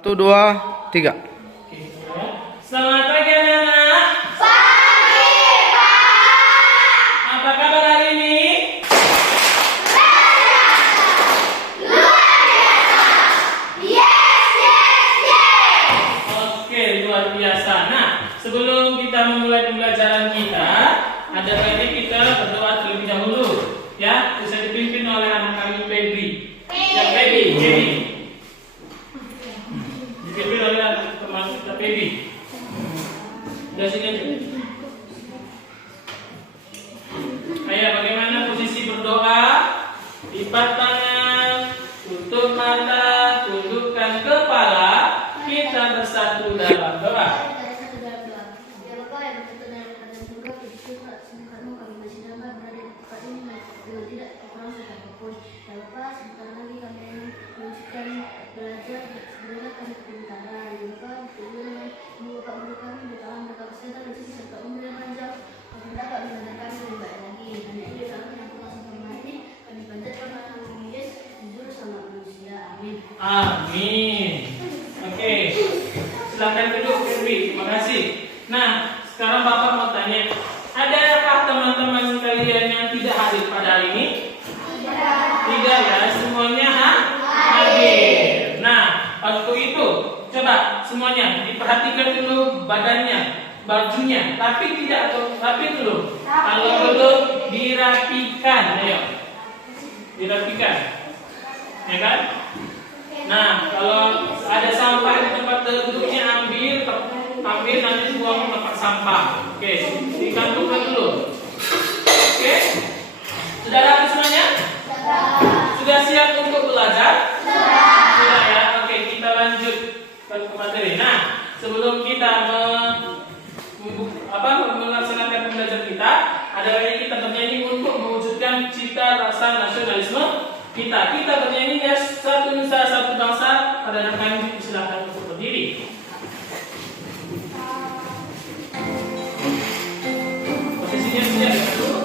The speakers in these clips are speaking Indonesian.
1, 2, 3. Selamat pagi anak-anak. Pagi, Pak. Apa kabar hari ini? Luar biasa. Yes, yes, yes. Oke, luar biasa. Nah, sebelum kita memulai pembelajaran kita, ada baiknya kita berdoa terlebih dahulu. Ya, bisa dipimpin oleh anak kami Febri. Ya, Febri, ini. Dipimpin oleh anak teman kita Febri. Dari sini aja. Ayo, bagaimana posisi berdoa? Lipat tangan, tutup mata, tundukkan kepala. Kita bersatu dalam doa. Amin. Oke, silakan duduk Febri. Terima kasih. Nah, sekarang Bapak mau tanya, adakah teman-teman sekalian yang tidak hadir pada hari ini? Tidak ya, semuanya hadir. Nah, waktu itu coba semuanya diperhatikan dulu badannya, bajunya, tapi tidak rapi dulu. Kalau dulu dirapikan, ayo, dirapikan, ya kan? Nah, kalau ada sampah di tempat duduknya ambil nanti buang ke tempat sampah. Oke, dikantongkan dulu. Oke, sudah rapi semuanya? Sudah siap untuk belajar? Sudah ya. Oke, kita lanjut ke materi. Nah, sebelum kita melaksanakan pembelajaran kita, ada baiknya kita bernyanyi untuk mewujudkan cita rasa nasionalisme kita. Kita bernyanyi ya, satu nusa satu bangsa. Pada anak kami silakan untuk berdiri. Posisinya siap ya dulu.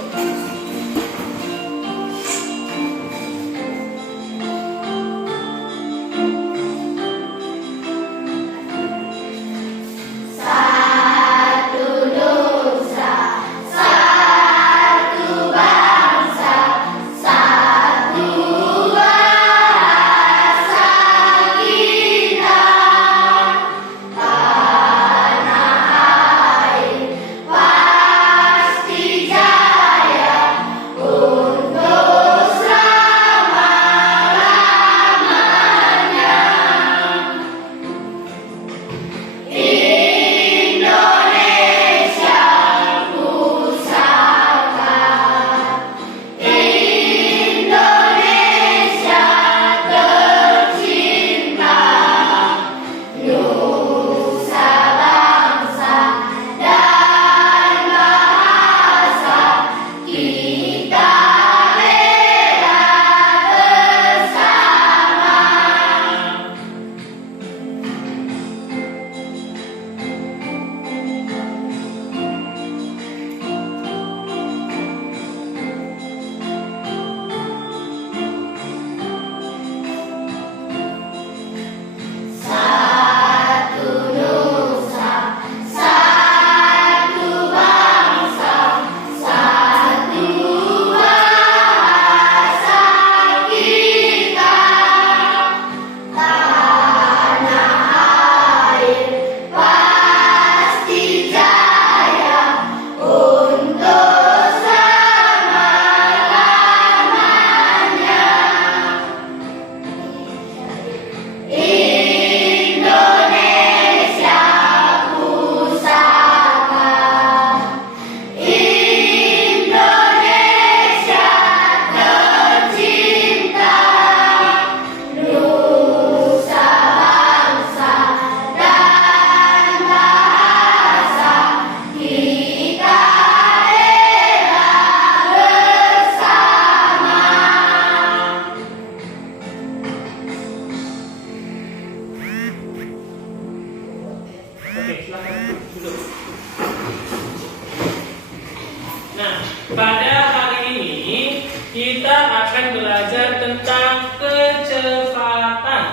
Pada hari ini kita akan belajar tentang kecepatan,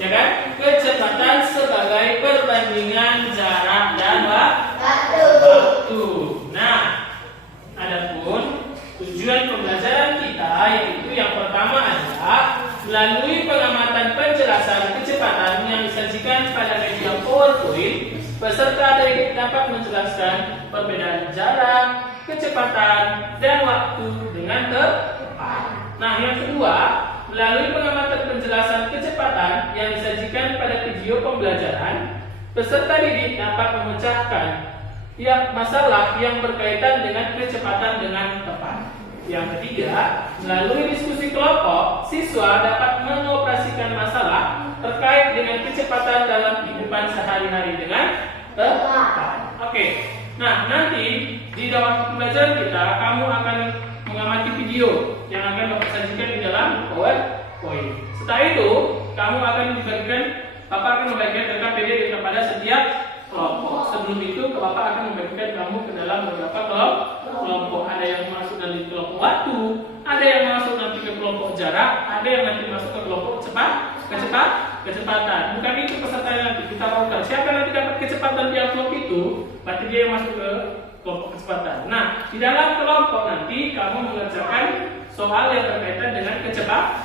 ya kan? Kecepatan perbandingan jarak dan Waktu. waktu. Nah, adapun tujuan pembelajaran kita yaitu yang pertama adalah melalui pengamatan penjelasan kecepatan yang disajikan pada media PowerPoint, peserta dapat menjelaskan perbedaan jarak, kecepatan, dan waktu dengan tepat. Nah, yang kedua, melalui pengamatan penjelasan kecepatan yang disajikan pada video pembelajaran, peserta didik dapat memecahkan masalah yang berkaitan dengan kecepatan dengan tepat. Yang ketiga, melalui diskusi kelompok, siswa dapat mengoperasikan masalah terkait dengan kecepatan dalam kehidupan sehari-hari dengan tepat. Oke. Nah, nanti di dalam pembelajaran kita, kamu akan mengamati video yang akan Bapak sajikan di dalam PowerPoint. Setelah itu, kamu akan Bapak akan membagikan rekam PDF kepada setiap kelompok. Sebelum itu, Bapak akan membagikan kamu ke dalam beberapa kelompok. Ada yang masuk nanti ke kelompok waktu, ada yang masuk nanti ke kelompok jarak, ada yang nanti masuk ke kelompok kecepatan. Bukan itu peserta yang nanti kita lakukan. Siapa yang nanti dapat kecepatan di kelompok itu, berarti dia yang masuk ke kelompok kecepatan. Nah, di dalam kelompok nanti kamu mengerjakan soal yang berkaitan dengan kecepatan.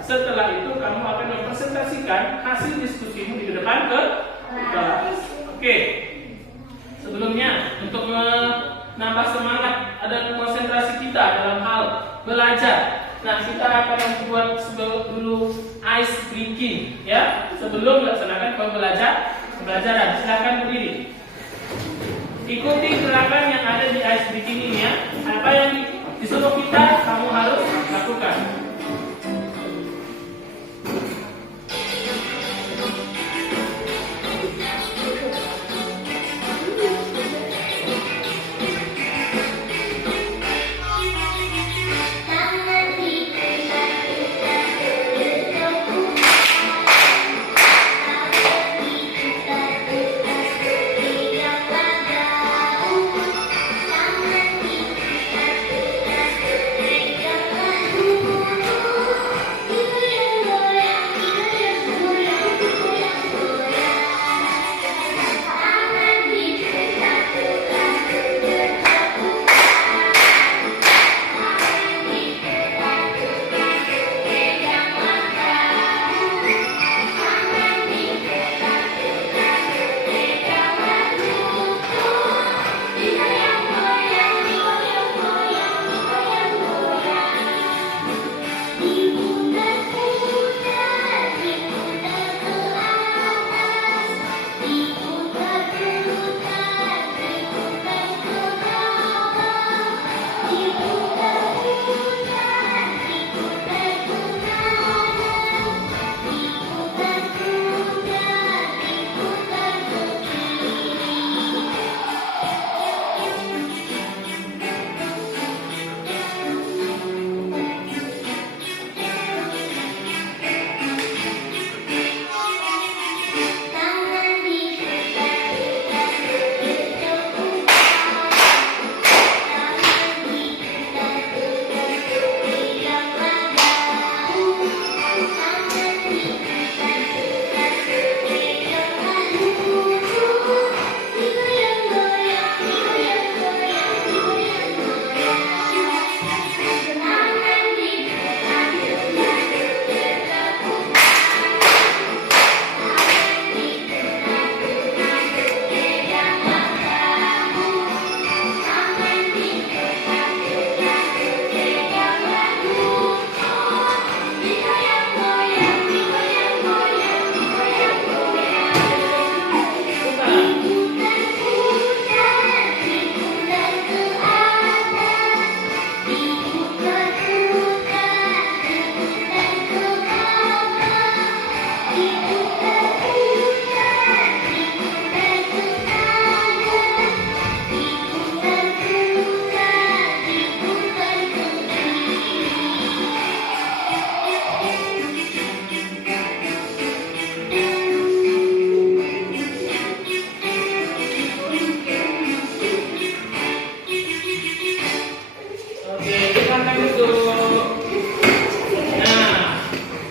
Setelah itu kamu akan mempresentasikan hasil diskusimu di depan kelas. Oke. Sebelumnya, untuk menambah semangat dan konsentrasi kita dalam hal belajar, nah kita akan membuat dulu ice breaking, ya, sebelum melaksanakan pembelajaran. Silakan berdiri. Ikuti gerakan yang ada di ice breaking ini, ya. Apa yang disuruh kita, kamu harus lakukan.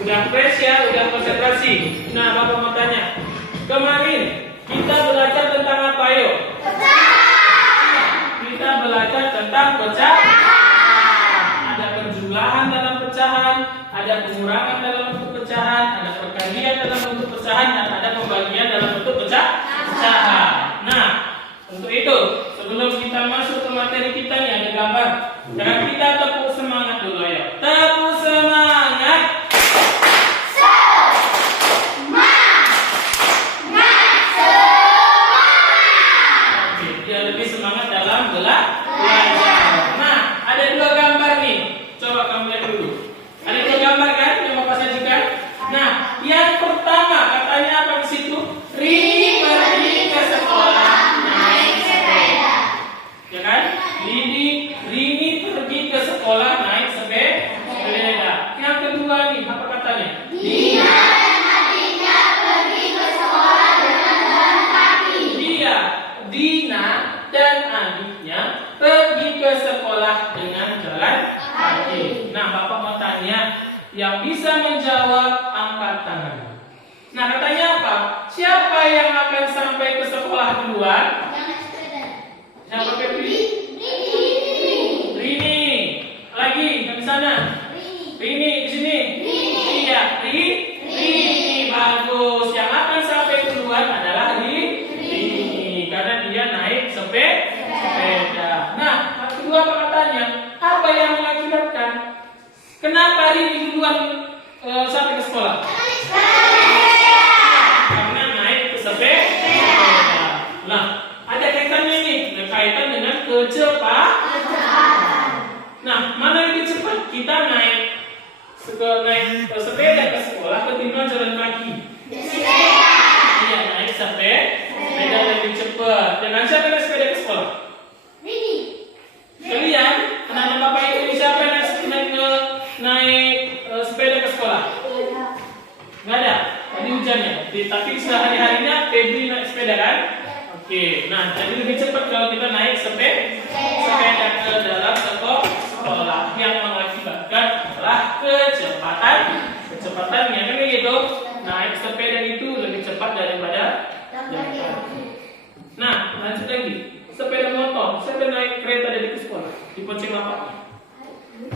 Udah fresh ya, udah konsentrasi. Nah, Bapak mau tanya, kemarin Kita belajar tentang apa yuk? Kita belajar tentang pecahan. Ada penjumlahan dalam pecahan, ada pengurangan dalam bentuk pecahan, ada perkalian dalam bentuk pecahan, dan ada pembagian dalam bentuk pecahan. Nah, untuk itu sebelum kita masuk ke materi kita nih ada gambar. Dan kita tepuk semangat dulu ya. Tepuk semangat. Oke, dia lebih semangat dalam belajar. Nah, ada dua gambar nih. Coba kamu lihat dulu. Ada dua gambar kan yang Bapak sajikan? Nah, yang pertama katanya apa di situ? Rini pergi ke sekolah naik sepeda. Ya kan? Rini pergi ke sekolah naik sepeda. Yang kedua nih, apa katanya? Dina dan adiknya pergi ke sekolah dengan jalan kaki. Iya, Dina dan adiknya pergi ke sekolah dengan jalan kaki. Nah, Bapak mau tanya, yang bisa menjawab angkat tangan. Nah, katanya apa? Siapa yang akan sampai ke sekolah duluan? Siapa Febri? Rini. Lagi yang di sana. Rini di sini. Iya, Rini. Bagus. Yang akan sampai duluan adalah Rini karena dia naik sepeda. Nah, kedua apa katanya? Apa yang mengakibatkan kenapa Rini duluan sampai ke sekolah? Karena naik ke sepeda. Nah, ada kaitannya nih, kaitan dengan kecepatan. Nah, mana lebih cepat? Kita naik sepeda ke sekolah ketimbang jalan kaki. Iya, naik sepeda lebih cepat. Dengan siapa naik sepeda ke sekolah? Kalian, anak-anak Bapak Ibu, siapa yang naik sepeda ke sekolah? Nggak ada. Tadi hujan ya. Tapi sehari-harinya Febri naik sepeda kan? Oke. Nah, jadi lebih cepat kalau kita naik sepeda ke dalam sekolah yang mengakibatkan adalah kecepatannya kan gitu. Naik sepeda itu lebih cepat daripada jalan kaki. Nah, lanjut lagi. Sepeda motor, siapa naik kereta dari ke sekolah? Diponceng bapaknya.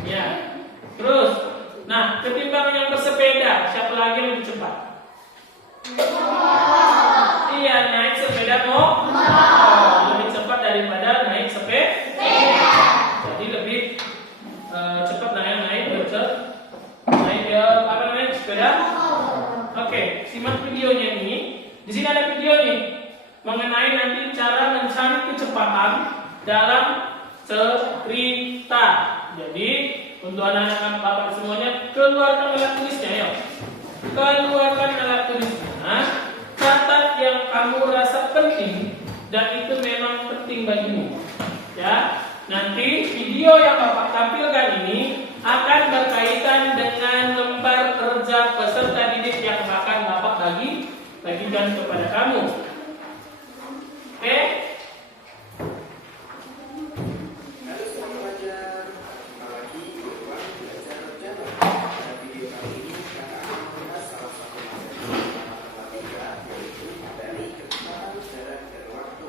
Ya. Terus, nah, ketimbang yang bersepeda, siapa lagi yang lebih cepat? Iya, naik sepeda motor lebih cepat daripada naik sepeda. Jadi lebih cepat naik sepeda. Oke, simak videonya ini. Di sini ada video nih mengenai nanti cara mencari kecepatan dalam cerita. Jadi untuk anak-anak Bapak semuanya, keluarkan alat tulisnya ya. Keluarkan alat tulisnya. Catat yang kamu rasa penting dan itu memang penting bagimu. Ya, nanti video yang Bapak tampilkan ini akan berkaitan dengan lembar kerja peserta didik yang akan Bapak bagikan kepada kamu. Oke? Halo semua pelajar, jumpa lagi di ruang belajar jalan. Pada video kali ini kita akan membahas salah satu materi matematika yaitu materi kecepatan jarak dan waktu.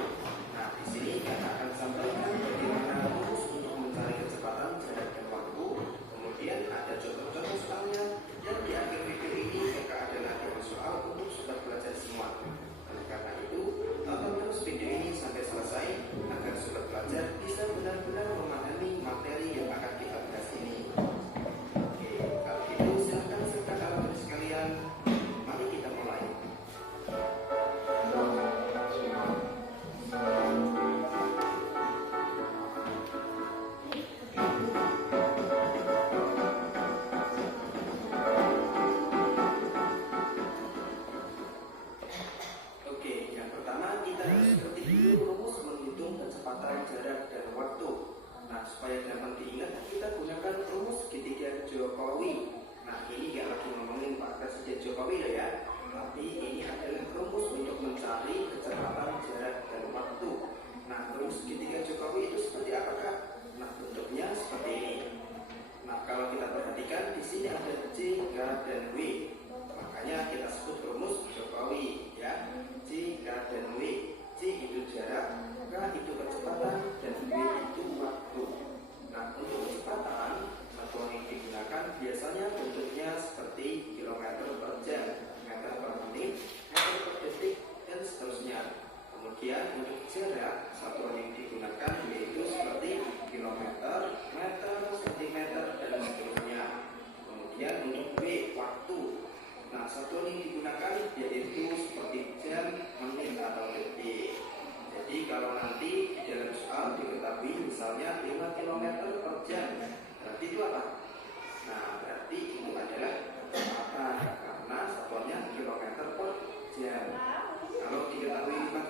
Nah, di sini kita akan sampaikan bagaimana rumus untuk mencari kecepatan jarak dan waktu. Kemudian ada contoh-contoh soalnya yang di akhir video ini kita ada latihan soal untuk sudah belajar semua. Oleh karena itu, tonton terus video ini sampai selesai agar sobat belajar bisa benar-benar memahami materi yang akan kita bahas ini. Oke, kalau gitu silahkan siapkan alat tulis sekalian. Mari kita mulai. Oke, yang pertama kita harus ketik dulu rumus menghitung kecepatan jarak dan waktu. Nah, supaya gampang diingat, kita gunakan rumus segitiga Jokowi. Nah, ini nggak lagi ngomongin Pak Presiden Jokowi ya, tapi ini adalah rumus untuk mencari kecepatan jarak dan waktu. Nah, rumus segitiga Jokowi itu seperti apa, Kak? Nah, bentuknya seperti ini. Nah, kalau kita perhatikan di sini ada J, K, dan W. Makanya kita sebut rumus Jokowi ya. J, K, dan W.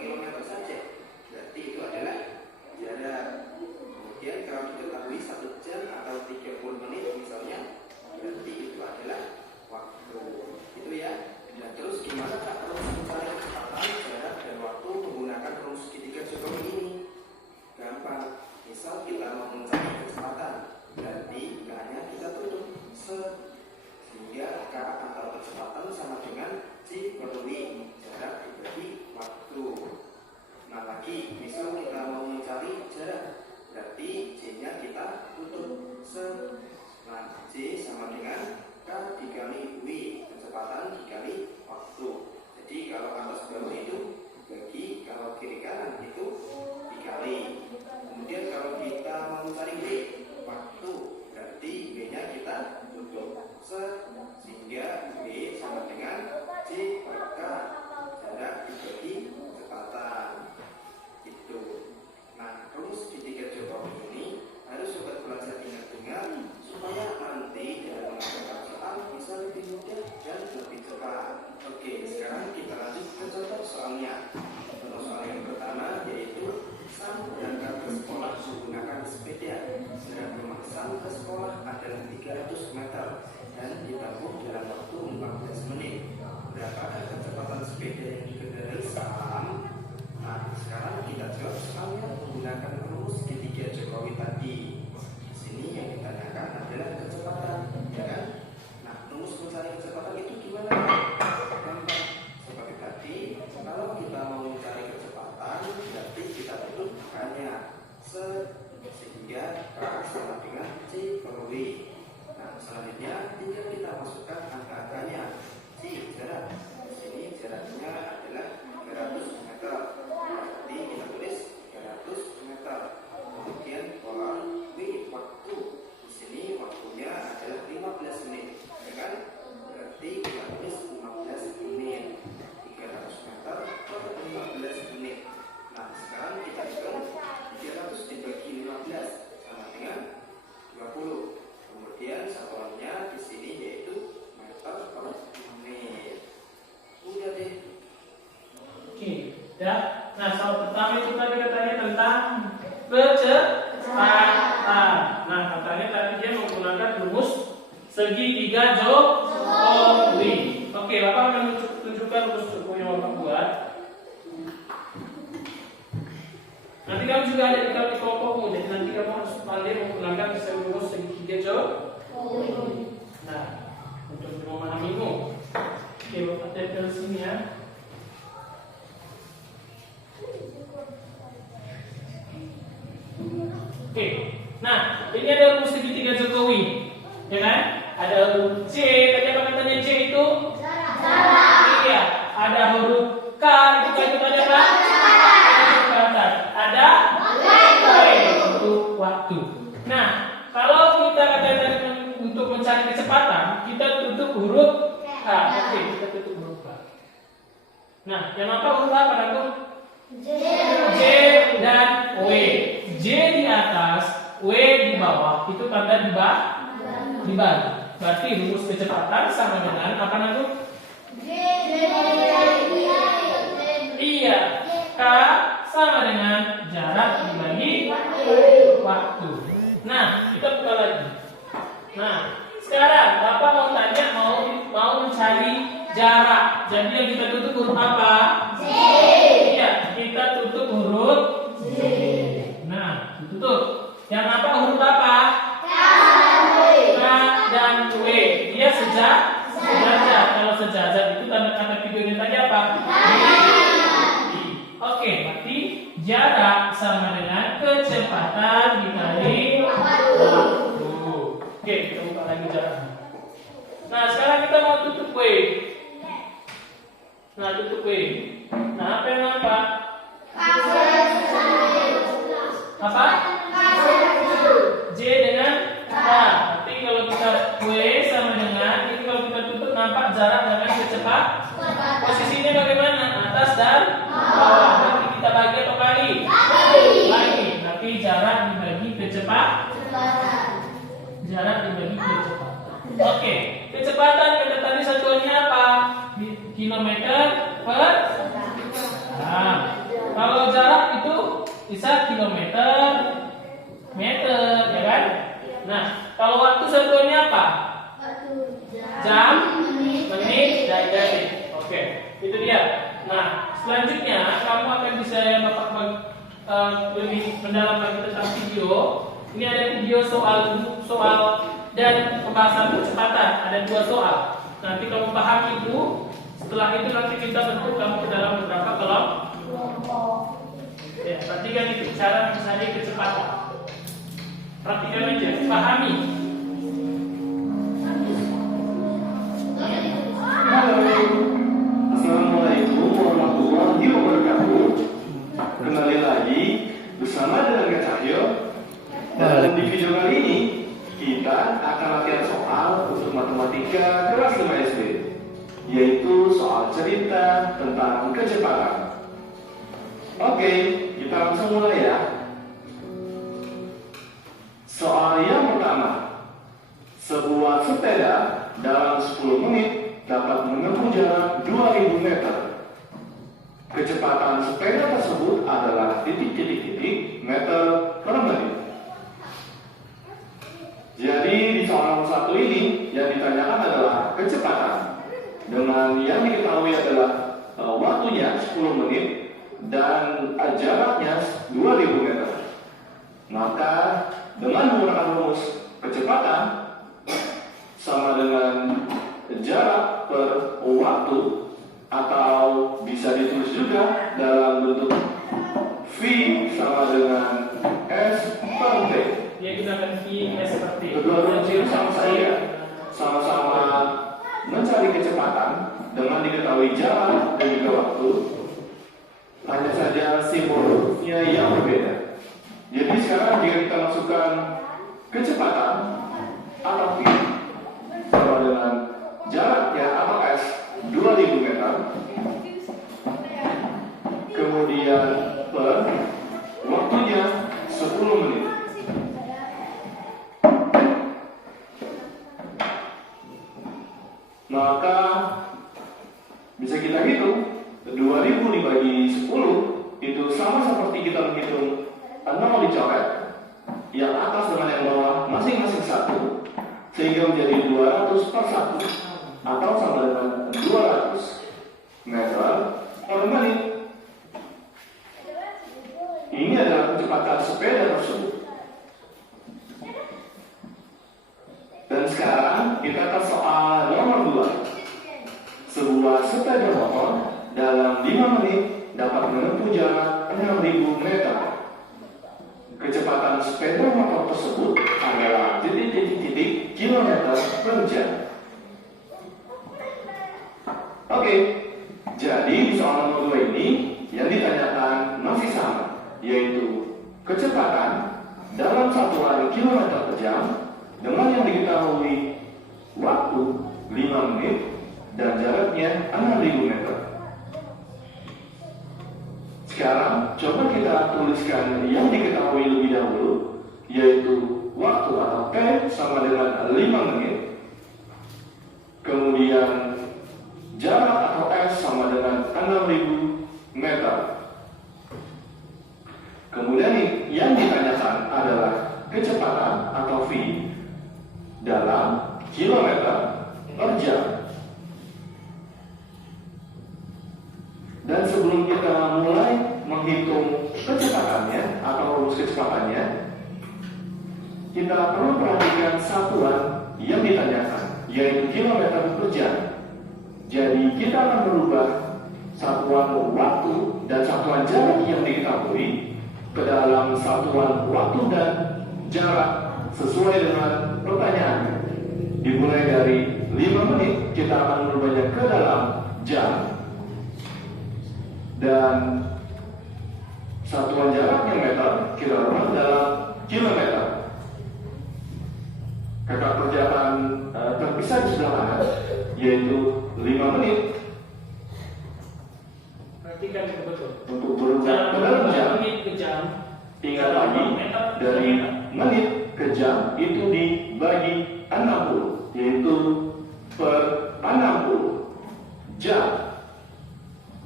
kilometer saja. Berarti itu adalah jarak. Kemudian kalau diketahui 1 jam atau 30 menit misalnya, berarti itu adalah waktu. Itu ya. Nah, terus gimana Kak rumus mencari kecepatan, jarak, dan waktu menggunakan rumus segitiga Jokowi ini? Gampang. Misal kita mau mencari kecepatan, berarti K-nya kita tutup sehingga K atau kecepatan sama dengan C per V, jarak dibagi waktu. Nah lagi, misal kita mau mencari jarak, berarti C-nya kita tutup Nah, C sama dengan K dikali V, kecepatan dikali waktu. Jadi kalau atas bawah itu dibagi, kalau kiri kanan itu dikali. Kemudian kalau kita mau mencari V, waktu, berarti V-nya kita tutup sehingga V sama dengan C per K, jarak dibagi kecepatan. Itu. Nah, rumus segitiga Jokowi ini harus sobat belajar ingat-ingat supaya nanti dalam mengerjakan soal bisa lebih mudah dan lebih cepat. Oke, sekarang kita lanjut ke contoh soalnya. Contoh soal yang pertama yaitu Sam berangkat ke sekolah menggunakan sepeda. Jarak rumah Sam ke sekolah adalah 300 meter dan ditempuh dalam waktu 14 menit. Berapakah kecepatan sepeda yang dikendarai Sam? Nah, sekarang kita jawab soalnya menggunakan rumus segitiga Jokowi tadi. Di sini yang ditanyakan adalah kecepatan, ya kan? Nah, rumus mencari kecepatan itu gimana? Gampang. Seperti tadi, kalau kita mau mencari kecepatan, berarti kita tutup K-nya sehingga K sama dengan C per V. Nah, selanjutnya tinggal kita masukkan angka-angkanya. C jarak. Di sini jaraknya adalah 300 meter. Berarti kita tulis 300 meter. Kemudian pola V waktu. Di sini waktunya adalah 15 menit, ya kan? Berarti kita tulis 15 menit. 300 meter per 15 menit. Nah, sekarang kita hitung 300 dibagi 15 sama dengan 20. Kemudian satuannya di sini yaitu meter per menit. Udah deh. Oke, ya. Nah, soal pertama itu tadi katanya tentang kecepatan. Nah, katanya tadi dia menggunakan rumus segitiga Jokowi. Oke, Bapak akan tunjukkan rumus Jokowi yang Bapak buat. Nanti kamu juga ada di kelompokmu, jadi nanti kamu harus pandai menggunakan rumus segitiga Jokowi. Nah, untuk memahamimu. Oke, Bapak tempel sini ya. Oke, nah ini ada rumus segitiga Jokowi, ya kan? Ada huruf C, tadi apa katanya C itu? Jarak. Iya, ada huruf K, itu kan itu ada apa? Kecepatan. Ada W untuk waktu. Nah, kalau kita katakan untuk mencari kecepatan, kita tutup huruf K. Oke, kita tutup huruf K. Nah, yang apa huruf apa Ragu? J dan W. J di atas, W di bawah. Itu tanda dibagi. Berarti rumus kecepatan sama dengan apa Nagu? Iya. K sama dengan jarak dibagi waktu. Nah, kita buka lagi. Nah, sekarang Bapak mau tanya mau mencari jarak. Jadi yang kita tutup huruf apa? J. Iya, kita tutup huruf J. Nah, ditutup. Yang apa huruf apa? K dan W. Dia sejajar. Kalau sejajar itu tanda kata videonya tadi apa? Oke, berarti jarak sama dengan kecepatan dikali waktu. Oke, kita buka lagi jaraknya. Nah, sekarang kita mau tutup W. Nah, tutup W. Nah, apa yang apa? Apa? J dengan K. Berarti kalau kita W sama dengan ini, kalau kita tutup nampak jarak dengan kecepatan. Posisinya bagaimana? Atas dan bawah. Nanti kita bagi atau kali? Bagi. Berarti jarak dibagi kecepatan. Jarak dibagi kecepatan. Oke, kecepatan kata tadi satuannya apa? Kilometer per jam. bisa kilometer, meter, ya kan? Nah, kalau waktu satuannya apa? Jam, menit, dan detik. Oke, itu dia. Nah, selanjutnya kamu akan bisa lebih mendalam lagi tentang video. Ini ada video soal dan pembahasan kecepatan. Ada 2 soal. Nanti kamu pahami itu. Setelah itu nanti kita bentuk kamu ke dalam beberapa kelompok. Ya, perhatikan itu cara mencari kecepatan. Perhatikan aja, pahami. Halo, Assalamualaikum warahmatullahi wabarakatuh. Kembali lagi bersama dengan Kak Cahyo. Dan di video kali ini kita akan latihan soal untuk matematika kelas 5 SD, yaitu soal cerita tentang kecepatan. Oke, kita langsung mulai ya. Soal yang pertama, sebuah sepeda dalam 10 menit dapat menempuh jarak 2000 meter. Kecepatan sepeda tersebut adalah titik-titik-titik meter per menit. Jadi di soal nomor 1 ini yang ditanyakan adalah kecepatan dengan yang diketahui adalah waktunya 10 menit dan jaraknya 2000 meter. Maka dengan menggunakan rumus kecepatan sama dengan jarak per waktu, atau bisa ditulis juga dalam bentuk V sama dengan S per T. Dia gunakan V seperti Kedua rumus ini sama-sama mencari kecepatan dengan diketahui jarak dan juga waktu. Hanya saja simbolnya yang berbeda. Jadi sekarang jika kita masukkan kecepatan atau V sama dengan jaraknya atau S 2000 meter, kemudian per waktunya 10 menit. Maka bisa kita hitung 2000 dibagi 10 itu sama seperti kita menghitung 0 dicoret, yang atas dengan yang bawah masing-masing 1, sehingga menjadi 200 per 1, atau sama dengan 200 meter per menit. Ini adalah kecepatan sepeda tersebut. Dan sekarang kita ke soal nomor 2. Sebuah sepeda motor dalam 5 menit dapat menempuh jarak 6000 meter. Kecepatan sepeda motor tersebut adalah titik-titik kilometer per jam. Oke, jadi di soal nomor 2 ini yang ditanyakan masih sama, yaitu kecepatan dalam satuan kilometer per jam dengan yang diketahui waktu 5 menit dan jaraknya 6000 meter. Sekarang coba kita tuliskan yang diketahui lebih dahulu, yaitu waktu atau T sama dengan 5 menit, kemudian jarak atau S sama dengan 6000 meter. Kemudian yang ditanyakan adalah kecepatan atau V dalam kilometer per jam. Dan sebelum kita mulai menghitung kecepatannya atau rumus kecepatannya, kita perlu perhatikan satuan yang ditanyakan, yaitu kilometer per jam. Jadi kita akan merubah satuan waktu dan satuan jarak yang diketahui ke dalam satuan waktu dan jarak sesuai dengan pertanyaannya. Dimulai dari 5 menit, kita akan merubahnya ke dalam jam, dan satuan jaraknya meter kita rubah dalam kilometer. Kakak kerjakan terpisah di sebelah kanan, yaitu 5 menit. Perhatikan itu betul. Untuk berubah ke dalam jam, menit ke jam. ingat lagi dari menit ke jam itu dibagi 60, yaitu per 60 jam.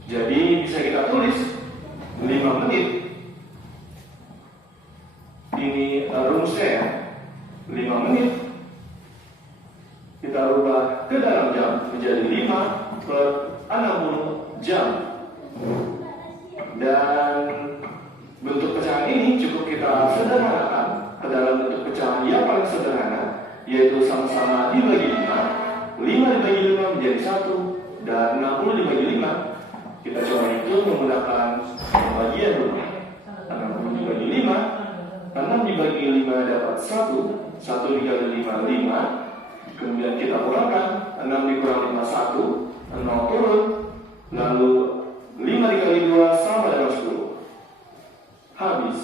Jadi bisa kita tulis 5 menit Dan bentuk pecahan ini cukup kita sederhanakan ke dalam bentuk pecahan yang paling sederhana, yaitu sama-sama dibagi 5, 5 dibagi 5 menjadi 1, dan 60 dibagi 5. Kita coba hitung menggunakan pembagian dulu. 60 dibagi 5, 6 dibagi 5 dapat 1, 1 dikali 5, 5. Kemudian kita kurangkan, 6 dikurang 5, 1, 0 turun. Lalu 5 dikali 2 sama dengan 10. Habis.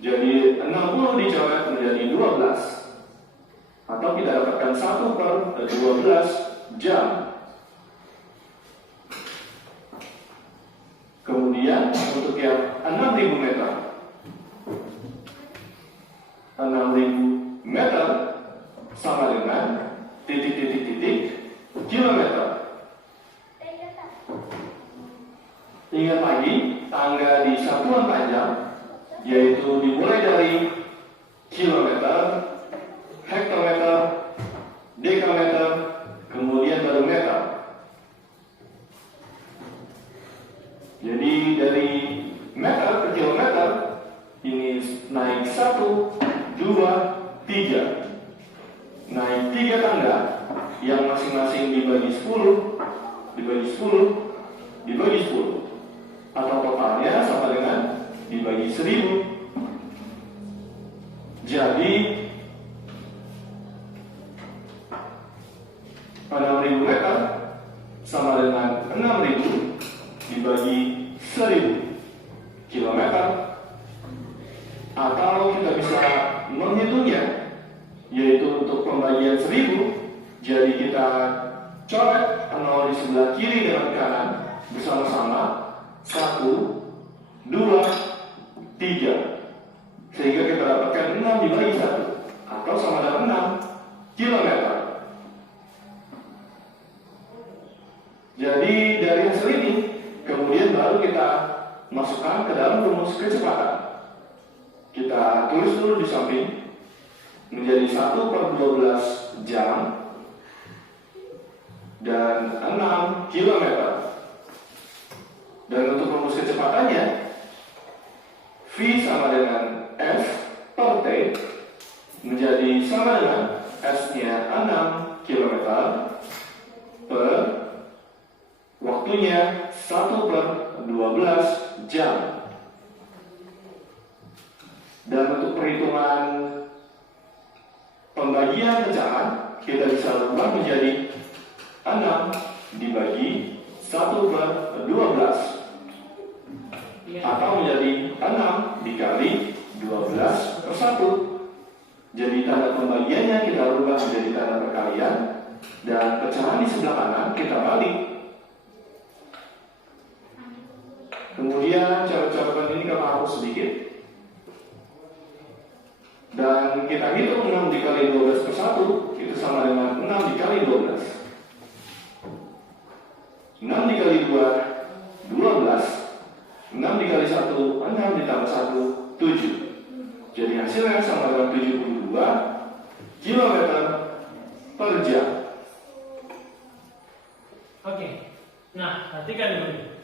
Jadi 60 dicoret menjadi 12. Atau kita dapatkan 1/12 jam. Kemudian untuk yang 6.000 meter. 6.000 meter sama dengan titik-titik-titik kilometer. Ingat lagi, tangga di satuan panjang, yaitu dimulai dari kilometer, hektometer, dekameter, kemudian baru meter. Jadi dari meter ke kilometer, ini naik 1, 2, 3. Naik 3 tangga, yang masing-masing dibagi 10, dibagi 10, dibagi 10. Atau totalnya sama dengan dibagi 1000. Jadi 6.000 meter sama dengan 6.000 dibagi 1.000 kilometer. Atau kita bisa menghitungnya, yaitu untuk pembagian 1000. Jadi kita coret 0 di sebelah kiri dengan kanan bersama-sama. 1, 2, 3. Sehingga kita dapatkan 6 dibagi 1, atau sama dengan 6 kilometer. Jadi dari hasil ini, kemudian baru kita masukkan ke dalam rumus kecepatan. Kita tulis dulu di samping, menjadi 1/12 jam dan 6 kilometer. Dan untuk rumus kecepatannya, V sama dengan S per T menjadi sama dengan S-nya 6 km per waktunya 1/12 jam. Dan untuk perhitungan pembagian pecahan, kita bisa ubah menjadi 6 dibagi 1/12. Atau menjadi 6 dikali 12/1. Jadi tanda pembagiannya kita rubah menjadi tanda perkalian, dan pecahan di sebelah kanan kita balik. Kemudian cara-cara ini kita hapus sedikit, dan kita hitung 6 dikali 12/1 itu sama dengan 6 dikali 12. 6 dikali 2 12. 6 dikali 1, 6 ditambah 1, 7. Jadi hasilnya sama dengan 72 km per jam. Oke. Nah, perhatikan dulu.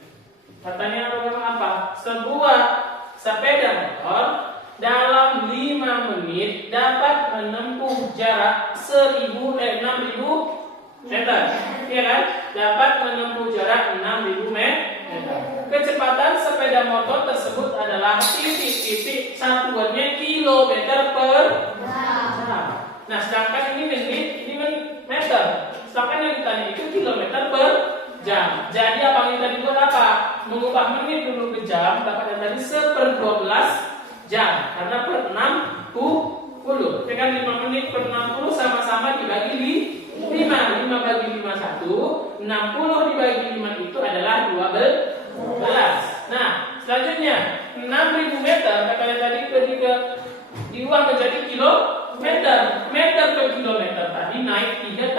Katanya apa? Sebuah sepeda motor dalam 5 menit dapat menempuh jarak 6.000 meter. Iya kan? Dapat menempuh jarak 6.000 meter. Kecepatan sepeda motor tersebut adalah titik-titik, satuannya kilometer per jam. Nah, sedangkan ini menit, ini meter. Sedangkan yang ditanya itu kilometer per jam. Jadi apa yang tadi buat apa? Mengubah menit dulu ke jam, dapat yang tadi 1/12 jam. Karena per 60. Ya kan 5 menit per 60 sama-sama dibagi 5. 5 bagi 5 1. 60 dibagi 5 itu adalah 12. Nah, selanjutnya 6.000 meter, kata tadi ketika diubah menjadi kilometer, meter ke kilometer tadi naik 3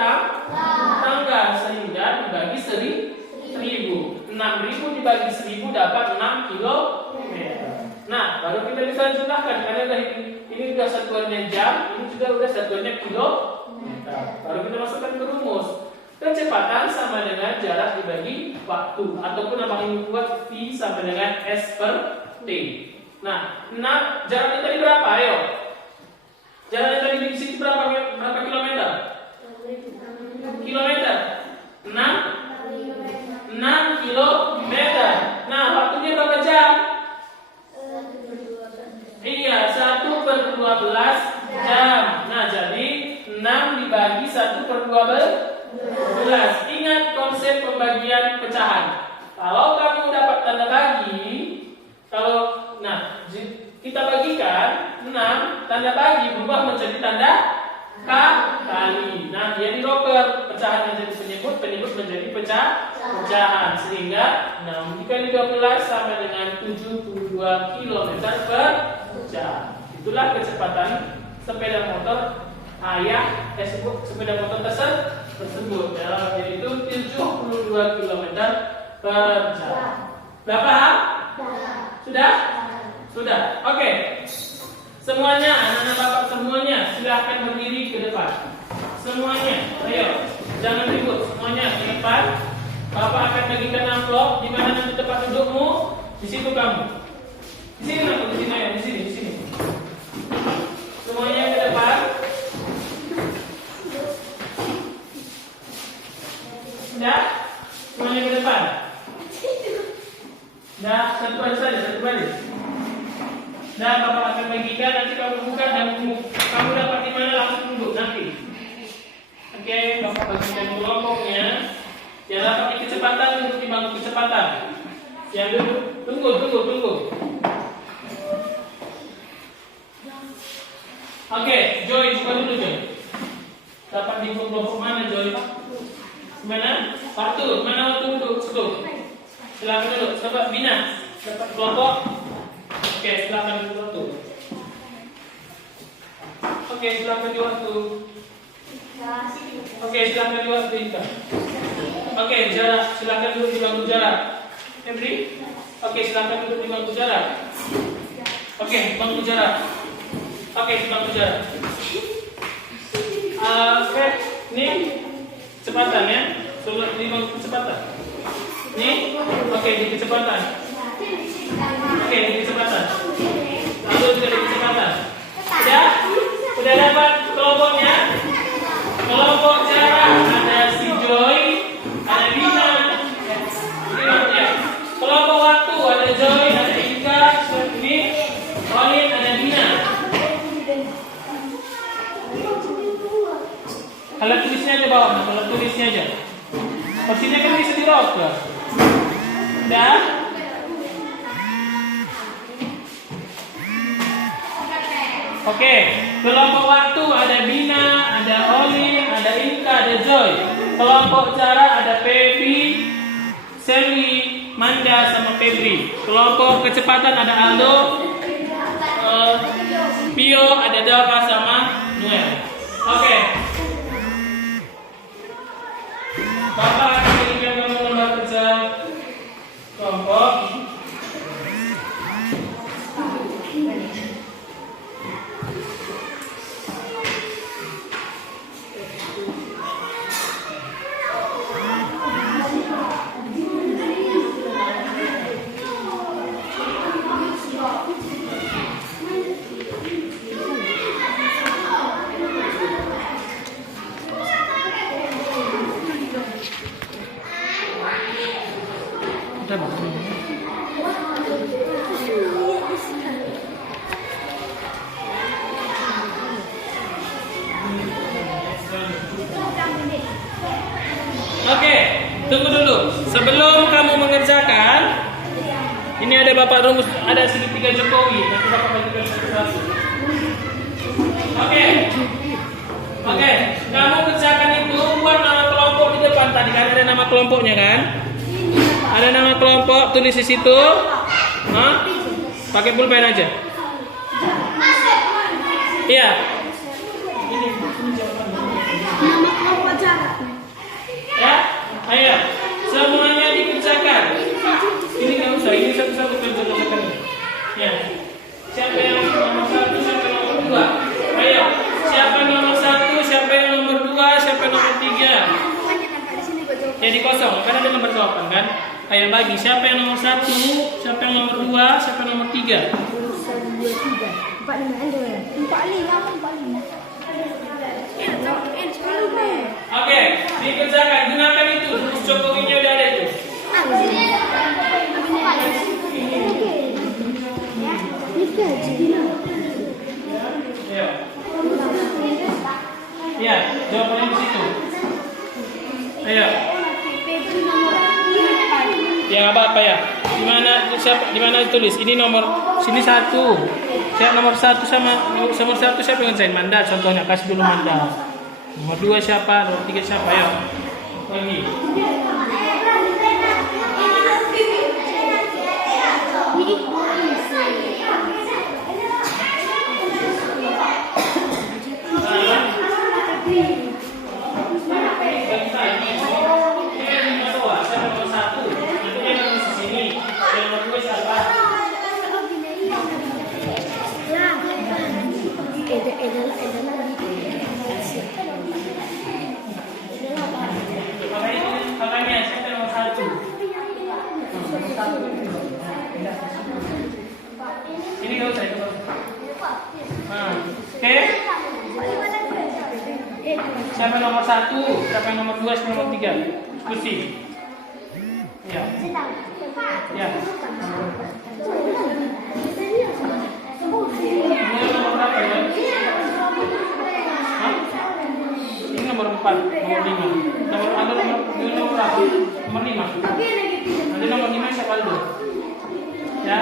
tangga sehingga dibagi 1.000. 6.000 dibagi 1.000 dapat 6 kilometer. Nah, baru kita bisa jumlahkan karena ini sudah satuannya jam, ini juga sudah satuannya kilometer. Baru kita masukkan ke rumus. Kecepatan sama dengan jarak dibagi waktu, ataupun abang ini buat V sama dengan S per T. Nah, jaraknya tadi berapa? Ayo. Jaraknya tadi di sini berapa kilometer? Kilometer. 6 kilometer. Nah, waktunya berapa jam? Iya, 1/12 jam. Nah, jadi 6 dibagi 1/12. Ingat konsep pembagian pecahan. Kalau kamu dapat tanda bagi, kita bagikan 6, tanda bagi berubah menjadi tanda kali. Nah, dia diroper, pecahan menjadi penyebut menjadi pecahan. Sehingga 6 dikali 12 sama dengan 72 km per jam. Itulah kecepatan sepeda motor sepeda motor tersebut. Yaitu 72 km per jam. Sudah paham? Sudah? Oke. Semuanya, anak-anak bapak semuanya silahkan berdiri ke depan. Semuanya, ayo. Jangan ribut, semuanya ke depan. Bapak akan bagikan amplop. Di mana nanti tempat dudukmu? Di situ kamu. Di sini aku, di sini ya, di sini. Semuanya ke depan. Sudah? Semuanya ke depan. Nah, satu baris. Nah, bapak akan bagikan, nanti kamu buka dan kamu dapat di mana langsung duduk nanti. Oke, bapak bagikan kelompoknya. Yang dapat di kecepatan duduk di bangku kecepatan. Yang duduk, tunggu. Oke, Joy, buka dulu Joy. Dapat di kelompok mana Joy? Mana? Waktu, mana waktu duduk? Silakan duduk. Coba Bina, dapat kelompok. Oke, silakan duduk waktu. Oke, silakan di waktu. Oke, silakan di waktu Ika. Oke, jarak, silakan duduk di bangku jarak. Febri? Oke, silakan duduk di bangku jarak. Oke, bangku jarak. Oke, di bangku jarak. Oke, ini kecepatan ya. Sudah di bangku kecepatan. Nih, oke di kecepatan. Oke di kecepatan. Lalu juga di kecepatan. Sudah dapat kelompoknya? Kelompok jarak ada si Joy, ada Bina. Ya. Kelompok waktu ada Joy, ada Ika, ini Olin, ada Bina. Kalau tulisnya aja bawah, kalau tulisnya aja. Posisinya kan bisa diroker. Udah? Oke, kelompok waktu ada Bina, ada Olin, ada Inka, ada Joy. Kelompok jarak ada Pepi, Selly, Manda, sama Febri. Kelompok kecepatan ada Aldo, Pio, ada Dava, sama Noel. Oke. Bapak akan berikan kamu nomor kerja kelompok. Oke, tunggu dulu. Sebelum kamu mengerjakan, ini ada Bapak rumus, ada segitiga Jokowi. Nanti Bapak bagikan satu-satu. Oke, kamu kerjakan itu, buat nama kelompok di depan. Tadi kan ada nama kelompoknya kan? Ada nama kelompok, tulis di situ. Pakai pulpen aja. Iya. Nama kelompok jarak. Ya, ayo semuanya dikerjakan. Ini nggak usah, ini satu-satu kerjakan. Ya, siapa yang nomor 1, siapa yang nomor 2? Ayo, siapa nomor 1, siapa yang nomor 2, siapa yang nomor 3? Ayo bagi, siapa yang nomor 1, siapa yang nomor 2, siapa yang nomor 3? 1, 2, 3, 4, 5 ada. 45. Oke, dikerjakan. Gunakan itu. Terus Jokowinya udah ada itu. Ayo. Ya, jawabannya di situ. Ayo. Ya apa ya? Di mana ditulis? Ini nomor sini 1. Siapa nomor 1 sama nomor 1 siapa yang ngerjain mandat? Contohnya kasih dulu mandat. Nomor 2 siapa? Nomor 3 siapa? Ayo. Lagi. Makanya siapa nomor 1? Ini nggak usah itu. Oke. Siapa nomor 1? Siapa yang nomor 2? Siapa nomor 3? Diskusi. Ya. Ya. Ini nomor berapa ya? Hah? Ini nomor 4, nomor 5. Nomor berapa? Nomor 5. Nanti nomor 5 siapa dulu? Ya.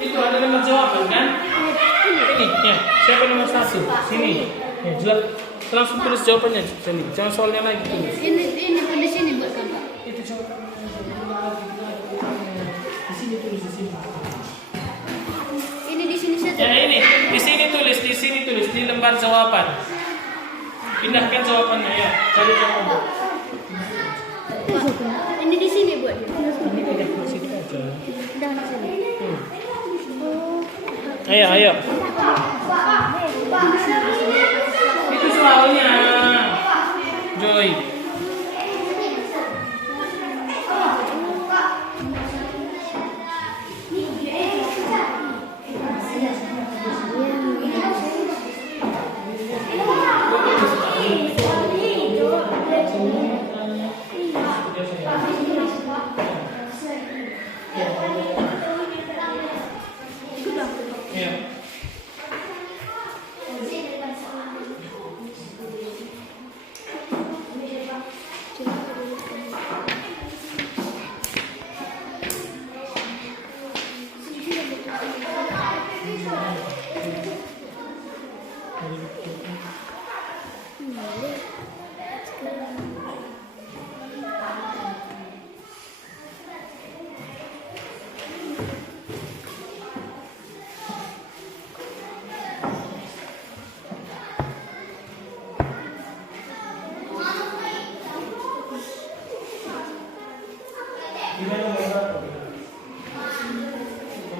Itu ada nomor jawaban kan? Ini ya. Siapa nomor 1? Sini. Ya, jelas. Langsung tulis jawabannya sini. Jangan soalnya lagi tulis. Ini tulis ini buat kamu. Itu jawabannya. Di sini tulis di sini. Ini di sini saja. Ya ini, di sini tulis di lembar jawaban. Pindahkan jawabannya ya. Cari jawaban. Ini di sini buat dia. Ini tidak di sini aja. Dah di sini. Ayo. Itu soalnya. Joy.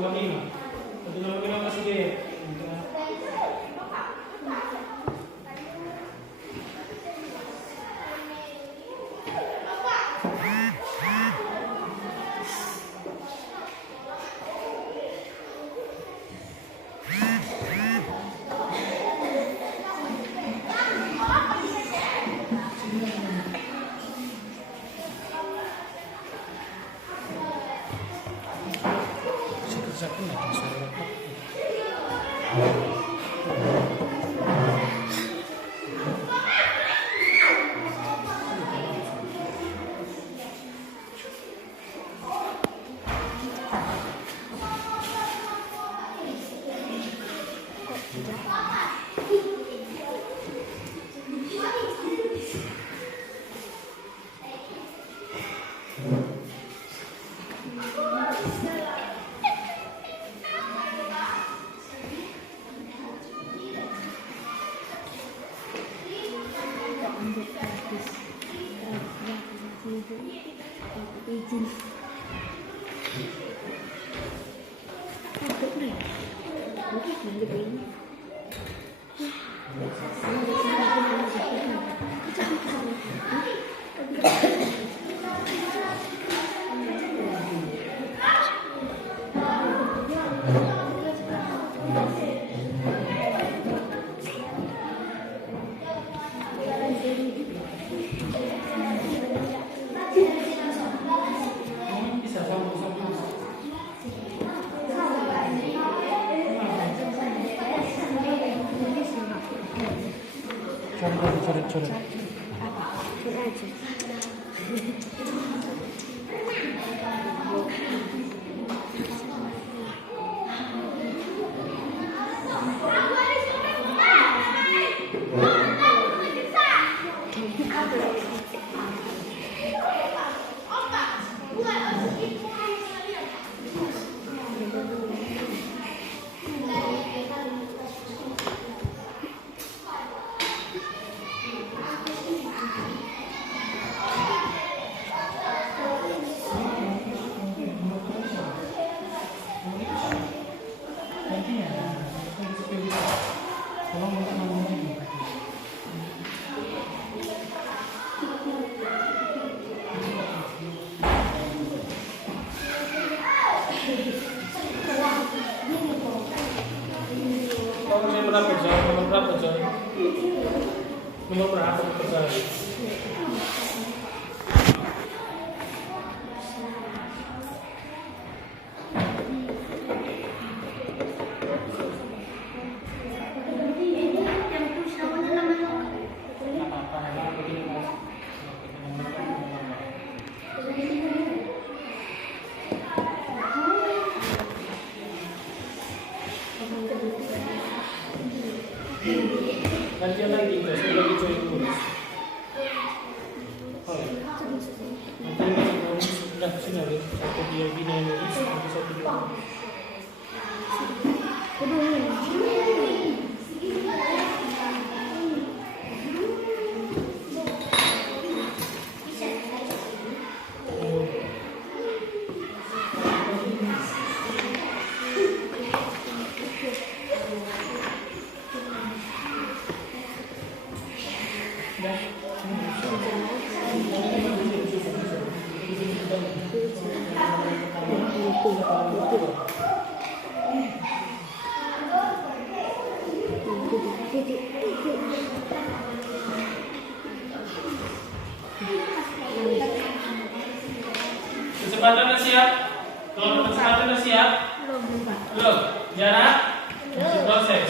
Nomor 5. Nomor 5 masih dia. coret. Nomor berapa John? Nanti lagi itu, saya lagi coba tulis. Oh ya. Nanti nulis sudah sini lagi. Satu dia gini nulis, nanti satu dia. Kecepatan udah siap? Kalau kecepatan udah siap? Belum. Jarak? Masih proses.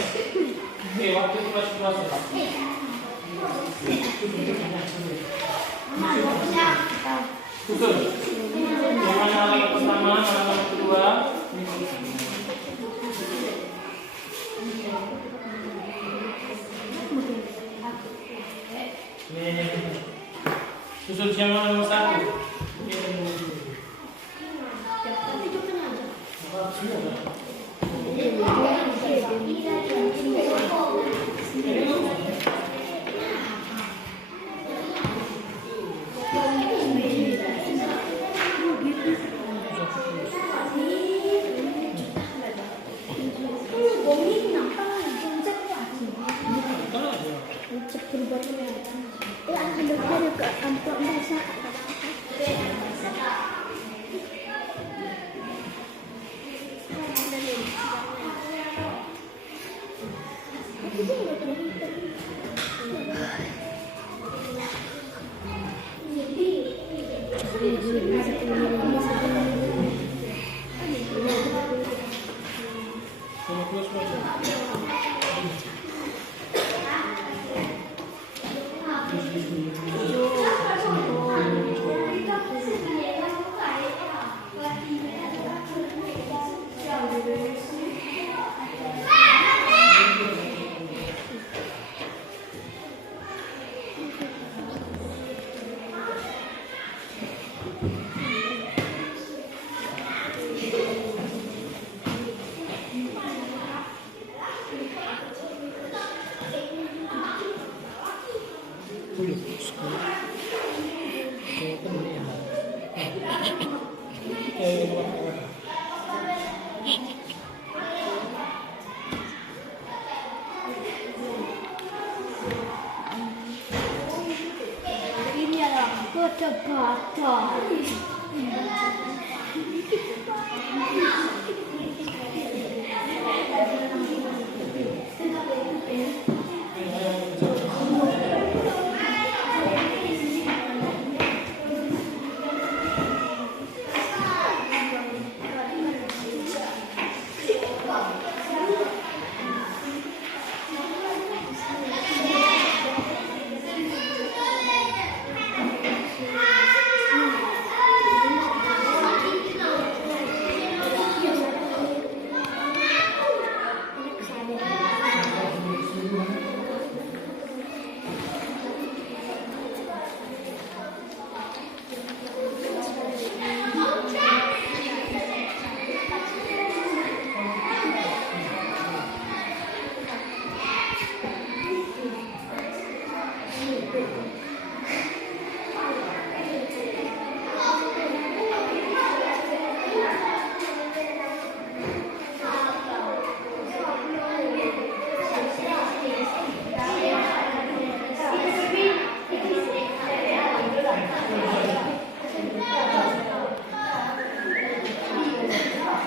Oke, waktu itu masih proses. Betul. Yang mana lagi pertama, mana lagi kedua? Susun siapa nomor satu?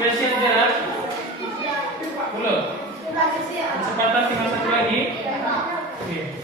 Sudah siap jarak? Belum? Kecepatan tinggal satu lagi. Oke.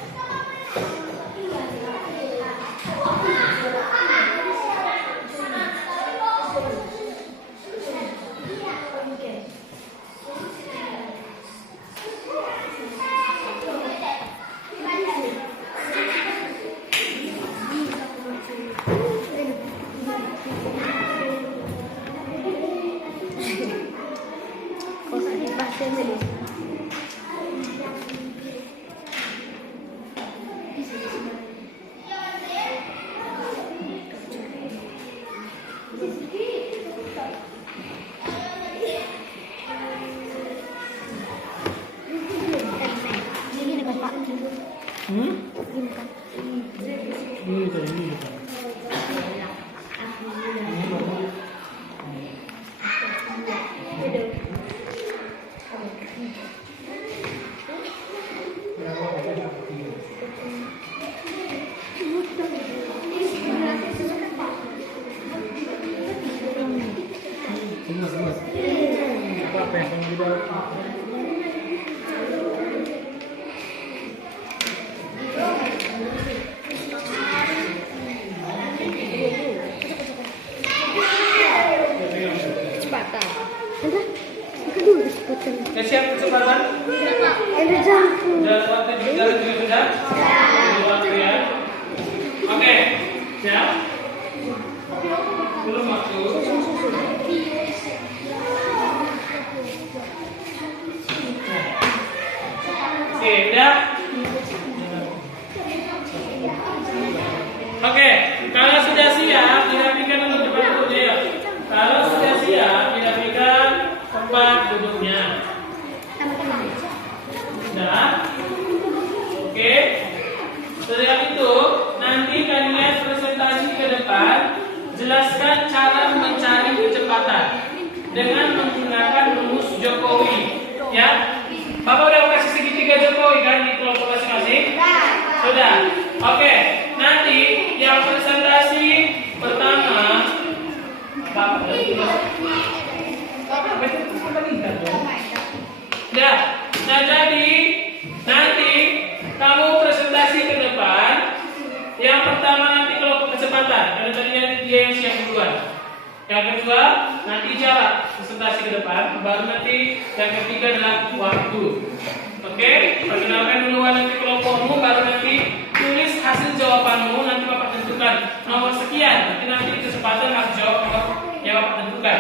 Siap kecepatan? Sudah waktu juga sudah? Waktu ya. Oke, siap? Belum waktu. Oke, udah? Oke, kalau sudah siap, dirapikan untuk depan dulu ya. Kalau sudah siap, dirapikan tempat duduknya. Sudah? Oke. Setelah itu, nanti kalian presentasi ke depan, jelaskan cara mencari kecepatan dengan menggunakan rumus Jokowi. Ya, Bapak udah kasih segitiga Jokowi kan di kelompok masing-masing? Sudah. Oke. Nanti yang presentasi pertama, Bapak udah. Nah, jadi nanti kamu presentasi ke depan. Yang pertama nanti kelompok kecepatan, karena tadinya dia yang siap duluan. Yang kedua nanti jarak, presentasi ke depan. Baru nanti yang ketiga adalah waktu. Oke, perkenalkan duluan nanti kelompokmu, baru nanti tulis hasil jawabanmu. Nanti Bapak tentukan nomor sekian. Nanti kecepatan harus jawab nomor yang Bapak tentukan.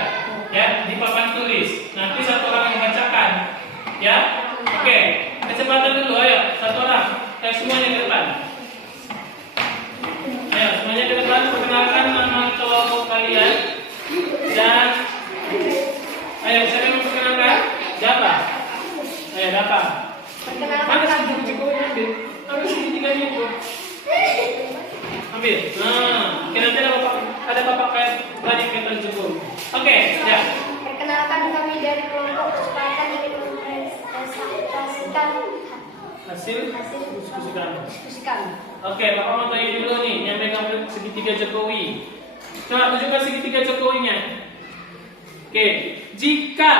Ya, di papan tulis. Nanti satu orang yang membacakan. Ya. Oke, kecepatan dulu, ayo, satu orang, semuanya ke depan. Ayo, semuanya ke depan, perkenalkan nama kelompok kalian. Dan, ayo, siapa yang memperkenalkan? Siapa? Ayo, dapat. Mana sih Jokowi ambil? Ambil segitiganya itu. Ambil. Nah, kira-kira ada bapak kayak tadi kata Jokowi. Oke, ya. Perkenalkan kami dari kelompok kecepatan yang mempresentasikan hasil diskusi kami. kami. Oke, Bapak mau tanya dulu nih yang pegang segitiga Jokowi. Coba tunjukkan segitiga Jokowinya. Oke, jika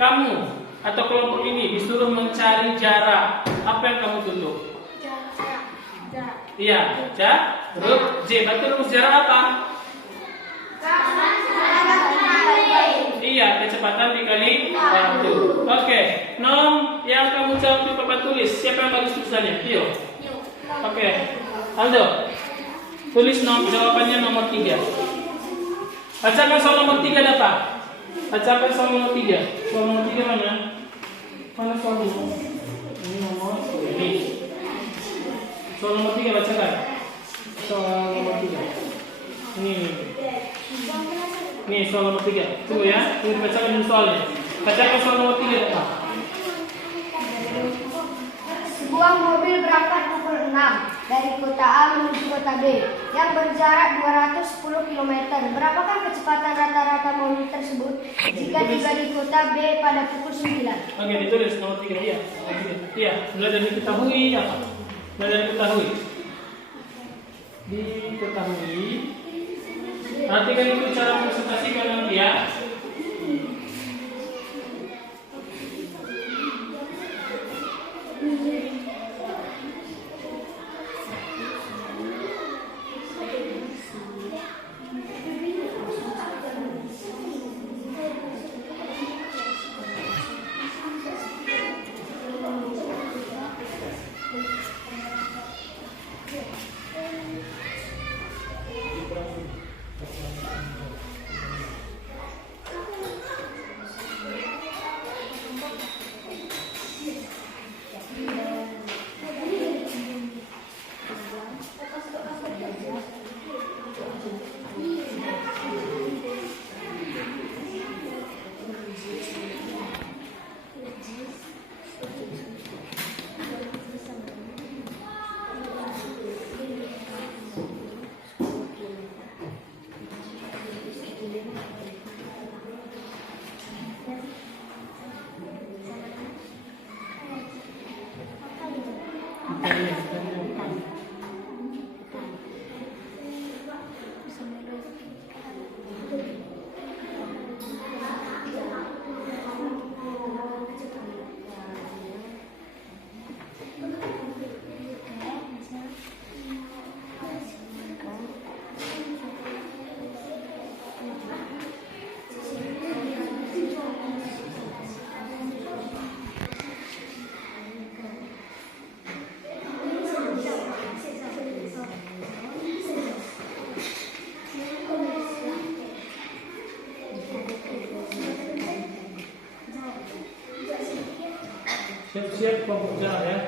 kamu atau kelompok ini disuruh mencari jarak, apa yang kamu tutup? Jarak. Iya, jarak. J. Berarti rumus jarak apa? Iya, kecepatan dikali waktu. Oke, nom yang kamu jawab di papan tulis. Siapa yang bagus tulisannya? Yo. Oke, Aldo. Tulis jawabannya nomor 3. Bacakan soal nomor 3 dapat. Bacakan soal nomor 3. Soal nomor 3 mana? Mana soalnya? Ini nomor ini. Soal nomor 3 bacakan. Soal nomor 3. Ini. Nih soal nomor 3. Tunggu ya. Tunggu bacakan dulu soalnya. Bacakan soal nomor 3 dapat. Sebuah mobil berangkat pukul 6 dari kota A menuju kota B yang berjarak 210 km. Berapakah kecepatan rata-rata mobil tersebut jika tiba di kota B pada pukul 9? Oke, ditulis nomor 3. Iya. Iya, mulai dari diketahui apa? Mulai dari diketahui. Diketahui. Perhatikan itu cara presentasikan nanti ya. Siap-siap kelompok jarak ya.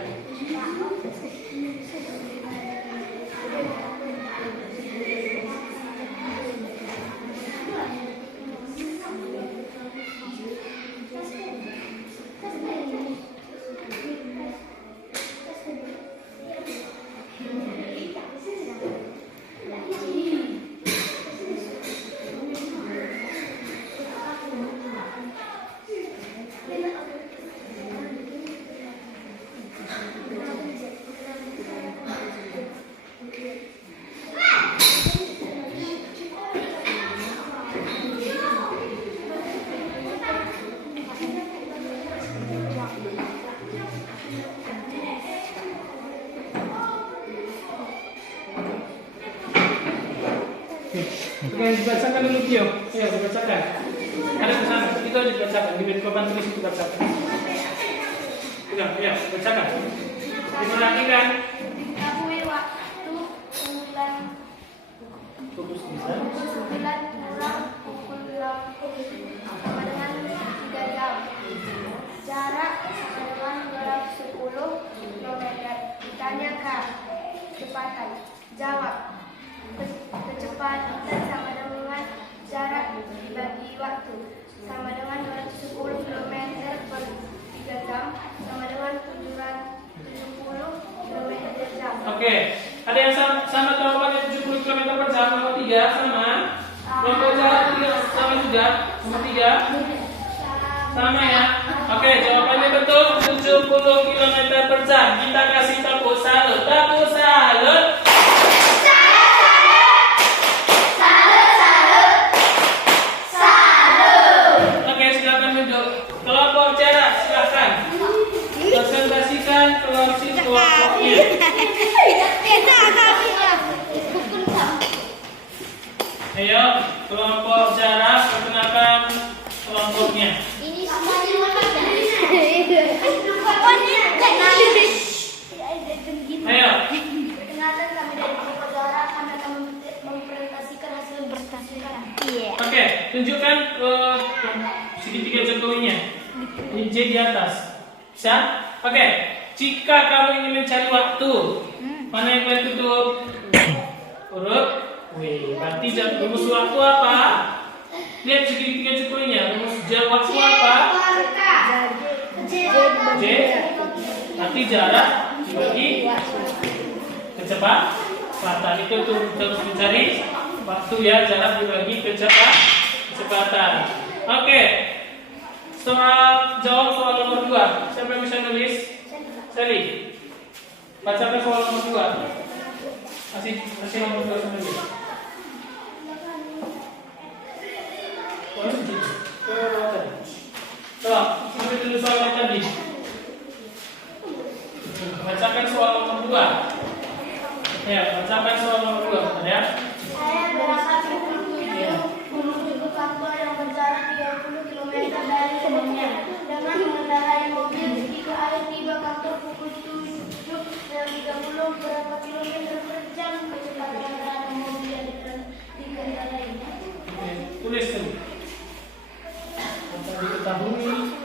Oke, dibacakan dulu Tio. Ayo dibacakan. Ada pesan itu dibacakan di papan tulis itu bacakan. Udah, ayo bacakan. Diperhatikan. Diketahui waktu 9 Fokus bisa. kurang pukul 6 sama dengan 3 jam. Jarak sama dengan 210 km. Ditanyakan kecepatan. Jawab. Kecepatan sama dengan jarak dibagi waktu sama dengan 210 km per 3 jam sama dengan 770 km per jam. Oke, ada yang sama jawabannya 70 km per jam nomor 3 sama. Kelompok jarak 3 sama juga nomor 3 sama ya. Oke, jawabannya betul 70 km per jam. Kita kasih tepuk salut. Tepuk salut. Oke, silakan duduk. Kelompok jarak silakan. Presentasikan kelompoknya. Ayo, kelompok jarak perkenalkan kelompoknya. Ini semuanya Ayo. perkenalkan kami dari kelompok jarak, kami akan mempresentasikan hasil presentasi sekarang. Oke, tunjukkan segitiga jokowinya. J di atas. Bisa? Oke. Jika kamu ingin mencari waktu, mana yang boleh tutup? Huruf W. Berarti rumus waktu apa? Lihat segitiga jokowinya. Rumus waktu apa? J. Berarti jarak dibagi kecepatan. Itu tuh terus mencari waktu ya, jarak dibagi kecepatan. Oke. Jawab soal nomor 2. Siapa yang bisa nulis? Sally. Bacakan soal nomor 2. Kasih nomor 2 sama dia. Coba, sampai dulu soalnya tadi. Bacakan soal nomor 2. Ya, bacakan soal nomor 2. Ya. Saya berangkat menuju kantor yang berjarak 30 km dari rumahnya. Dengan mengendarai mobil, jika air tiba kantor pukul 7.30 berapa kilometer per jam kecepatan kendaraan mobil yang dikendarainya? Oke, tulis dulu. Dapat diketahui.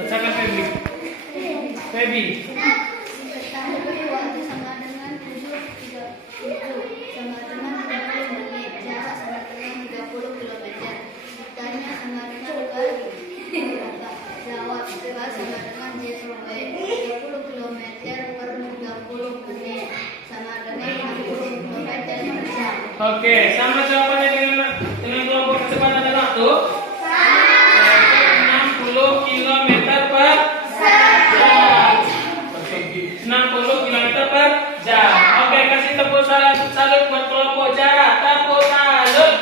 Bacakan Febri. Febri. Ketahui waktu sama dengan 7 sama dengan 30 menit. Jarak sama dengan 30 km. Ditanya sama dengan jawab sama dengan 30 km per 30 menit sama dengan 60 km per jam. Oke, sama jawabannya dengan kelompok kecepatan dan waktu. 60 km per jam. 60 km per jam. Oke, kasih tepuk salut buat kelompok jarak. Tepuk salut.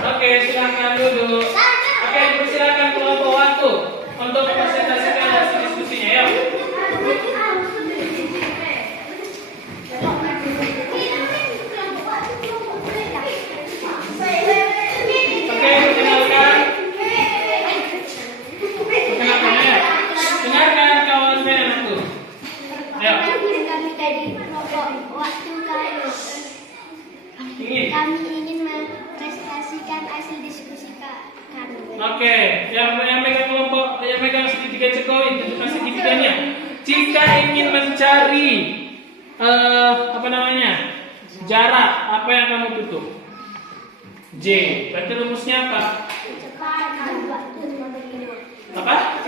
Oke, silakan duduk. Oke, persilakan kelompok waktu untuk mempresentasikan hasil diskusinya ya. Oke, perkenalkan. Perkenalkan ya. Dengarkan kawan saya anakku. Ayo. Kami tadi waktu kami ingin mempresentasikan hasil diskusi kami. Oke, yang megang kelompok, yang megang segitiga Jokowi, tunjukkan segitiganya. Jika ingin mencari jarak, apa yang kamu tutup? J. Berarti rumusnya apa? Apa?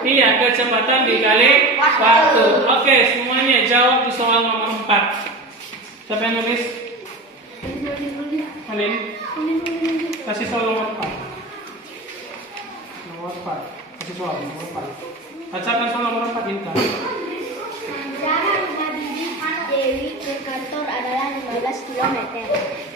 Iya, kecepatan dikali waktu. Oke, semuanya jawab di soal nomor 4. Siapa yang nulis? Kalian? Kasih soal nomor 4. Nomor 4. Kasih soal nomor 4. Bacakan soal nomor 4 Intan. Jarak rumah Bibi Dewi ke kantor adalah 15 km.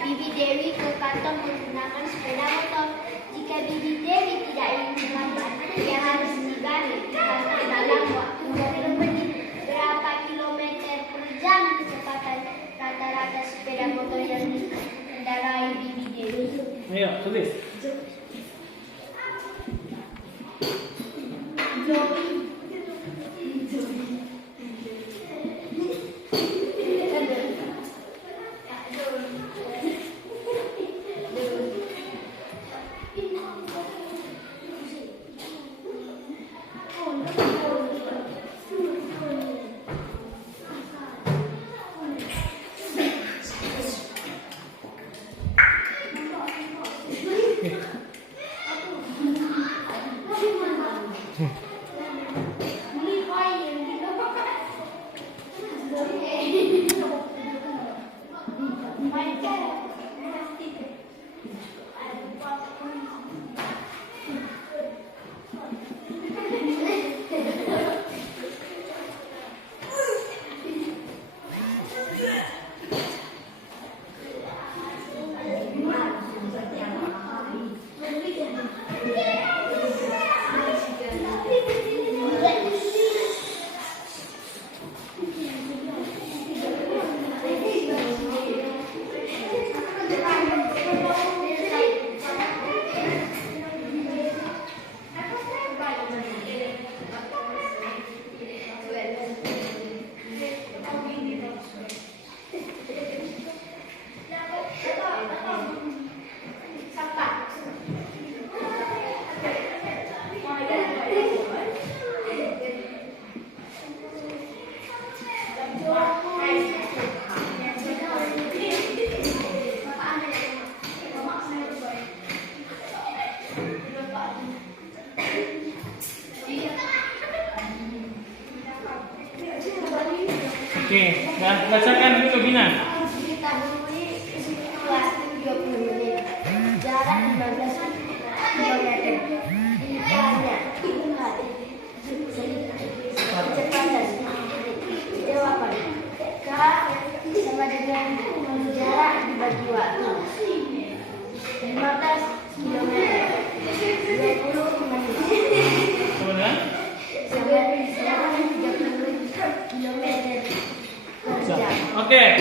Bibi Dewi ke kantor menggunakan sepeda motor. Jika Bibi Dewi tidak ingin terlambat, ia harus tiba di kantor dalam waktu 20 menit. Berapa kilometer per jam kecepatan rata-rata sepeda motor yang dikendarai Bibi Dewi? Ayo, tulis. Oke, bacakan dulu Bina. Kita menemui waktu 20 menit. Jarak 15 km. Ditanya, kecepatan. Jawaban. K sama dengan jarak dibagi waktu. 15 km. 20 menit. Kemudian? Sama dengan 30 km per jam. Oke,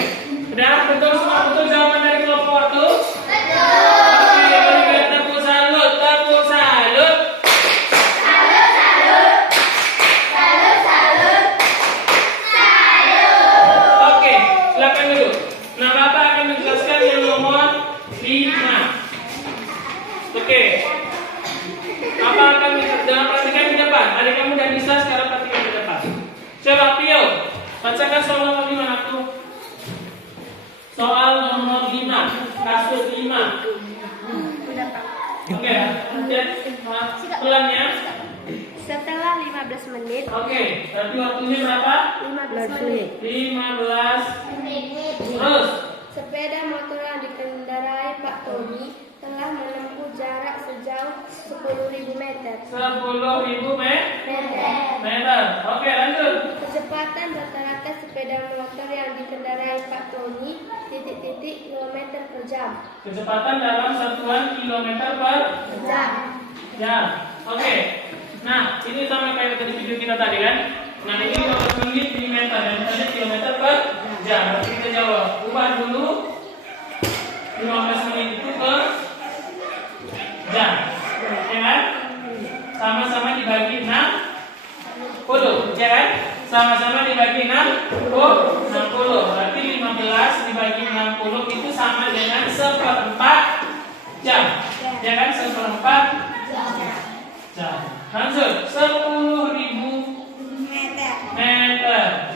Jangan perhatikan di depan. Adik kamu udah bisa, sekarang perhatikan di depan. Coba Pio, bacakan soal nomor 5 aku. Soal nomor 5, kasus 5. Oke, pelan ya. Setelah 15 menit. Oke, berarti waktunya berapa? 15 menit. 15 terus. Sepeda motor yang dikendarai Pak Tony telah menempuh jarak sejauh 10.000 meter. 10.000 meter. Oke, lanjut. Kecepatan rata-rata sepeda motor yang dikendarai Pak Tony titik-titik kilometer per jam. Kecepatan dalam satuan kilometer per jam. Oke. Nah, ini sama kayak tadi video kita tadi kan. Nah, ini 15 menit di meter dan tadi kilometer per jam. Berarti kita jawab. Ubah dulu 15 menit itu per jam. Oke kan? Sama-sama dibagi 60, ya kan? Sama-sama dibagi 60. Berarti 15 dibagi 60 itu sama dengan 1/4 jam. Ya kan? 1/4 jam. Lanjut, 10.000 meter.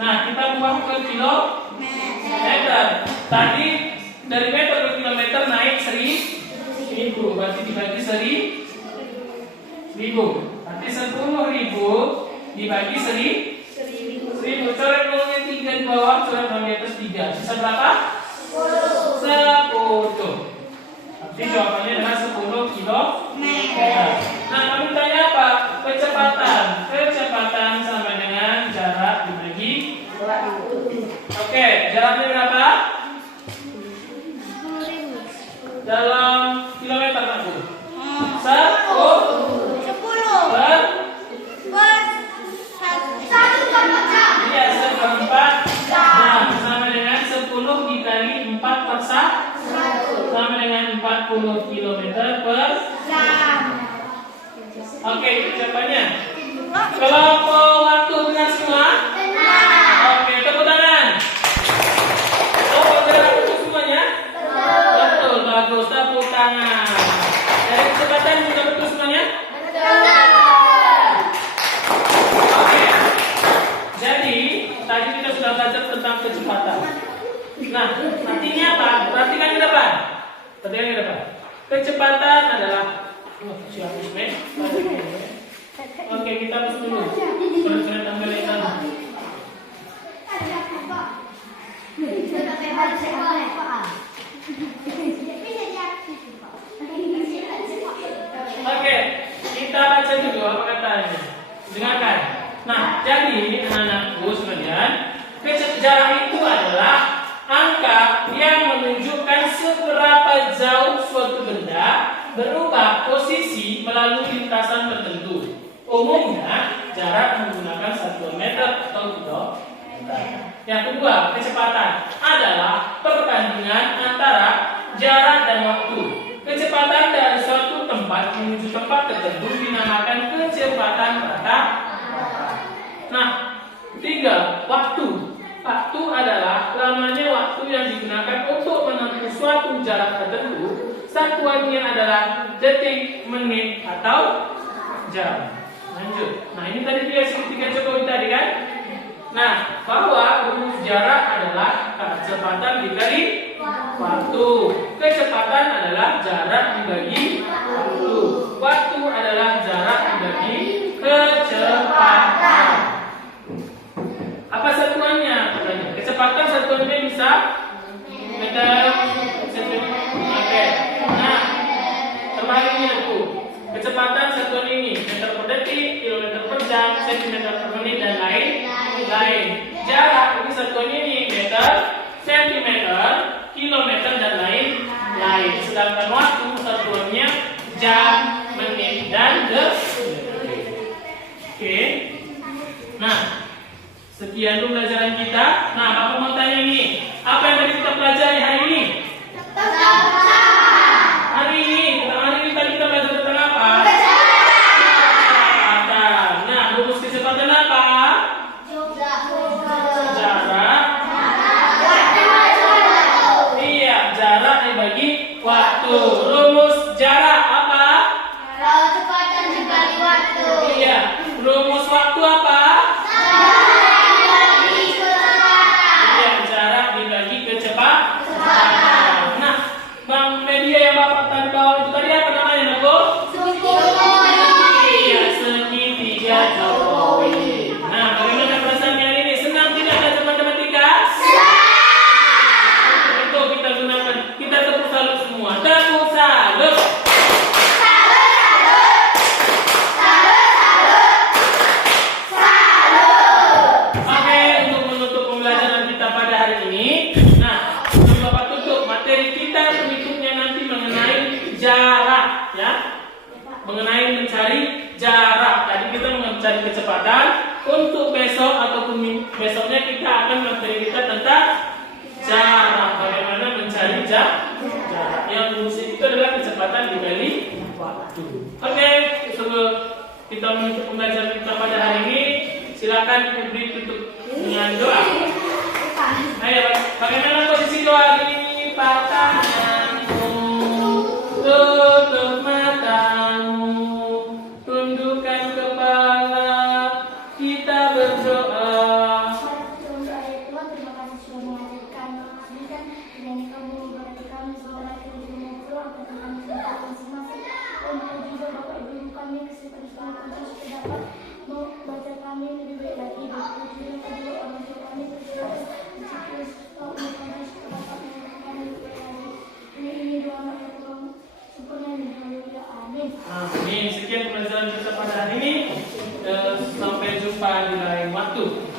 Nah, kita buang ke kilometer. Tadi dari meter ke kilometer naik 1.000. Berarti dibagi 1.000. Berarti 10.000 dibagi 1.000. Coret nolnya 3 di bawah, coret nol di atas 3. Sisa berapa? 10. Berarti jawabannya adalah 10 kilometer. Nah, kamu tanya apa? Kecepatan. Kecepatan sama dengan jarak dibagi waktu. Oke, jaraknya berapa? Dalam kilometer aku. 1/4 jam sama dengan 10 dikali 4 per 1 sama dengan 40 km per jam. Oke, itu jawabannya. Kelompok waktu benar semua? Oke, tepuk tangan. Kelompok jarak itu semuanya? Betul, bagus. Tepuk tangan. Dari kecepatan juga betul semuanya? Oke. Jadi, tadi kita sudah belajar tentang kecepatan. Nah, artinya apa? Perhatikan ke depan. Perhatikan ke depan. Kecepatan adalah Oke, kita hapus dulu. Surat-surat tambah lesan. Oke, kita baca dulu apa katanya. Dengarkan. Nah, jadi anak-anakku sekalian, jarak itu adalah angka yang menunjukkan seberapa jauh suatu benda berubah posisi melalui lintasan tertentu. Umumnya jarak menggunakan satuan meter atau kilometer. Yang kedua, kecepatan adalah perbandingan antara jarak dan waktu. Kecepatan dari suatu tempat menuju tempat tertentu dinamakan kecepatan rata. Nah, tiga, waktu. Waktu adalah lamanya waktu yang digunakan untuk menempuh suatu jarak tertentu. Satuannya adalah detik, menit, atau jam. Lanjut. Nah, ini tadi dia segitiga Jokowi tadi kan? Nah, bahwa rumus jarak adalah kecepatan dikali waktu. Kecepatan adalah jarak dibagi waktu. Waktu adalah jarak dibagi kecepatan. Apa satuannya? Kecepatan satuannya bisa meter, oke. Nah, terbaliknya tuh. Kecepatan satuan ini meter per detik, kilometer per jam, sentimeter per menit dan lain-lain. Jarak ini satuannya ini meter, sentimeter, kilometer dan lain-lain. Sedangkan waktu satuannya jam, menit dan detik. Oke. Nah, sekian dulu pelajaran kita. Nah, Bapak mau tanya ini, apa yang tadi kita pelajari hari ini? Hari ini tadi kita belajar tentang apa? Kecepatan. Nah, rumus kecepatan apa? Jarak. Iya, jarak dibagi waktu. Rumus jarak apa? mencari jarak. Tadi kita mencari kecepatan. Untuk besok ataupun besoknya kita akan materi kita tentang jarak. Bagaimana mencari jarak. Yang fungsi itu adalah kecepatan dikali waktu. Oke, sebelum kita menutup pembelajaran kita pada hari ini, silakan Febri tutup dengan doa. Ayo, bagaimana posisi doa ini? Tanganmu, tutup matamu, tundukkan kepala, kita berdoa. Amin. Sekian pembelajaran kita pada hari ini. Sampai jumpa di lain waktu.